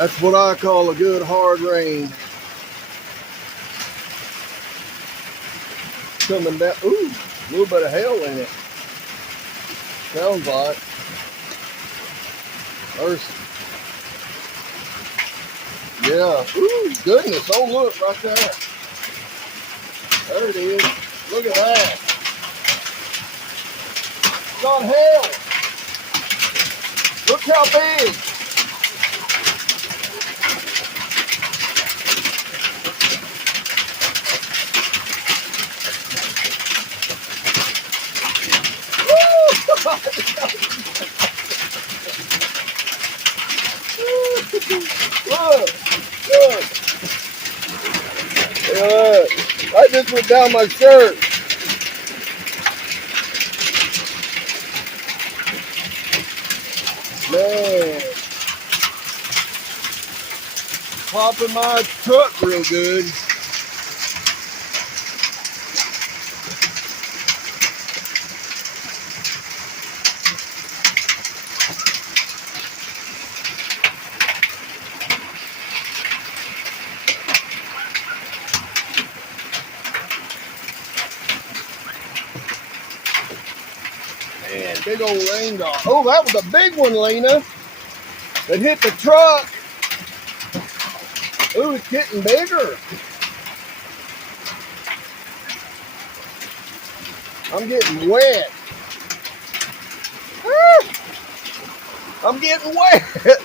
That's what I call a good hard rain. Coming down. Ooh, a little bit of hail in it. Sounds like. There's, yeah. Ooh, goodness. Oh, look right there. There it is. Look at that. It's on hail. Look how big. Look, look. Hey, look. I just went down my shirt. Man. Popping my truck real good. Man, big old rain dog. Oh, that was a big one, Lena. That hit the truck. Ooh, it's getting bigger. I'm getting wet. I'm getting wet.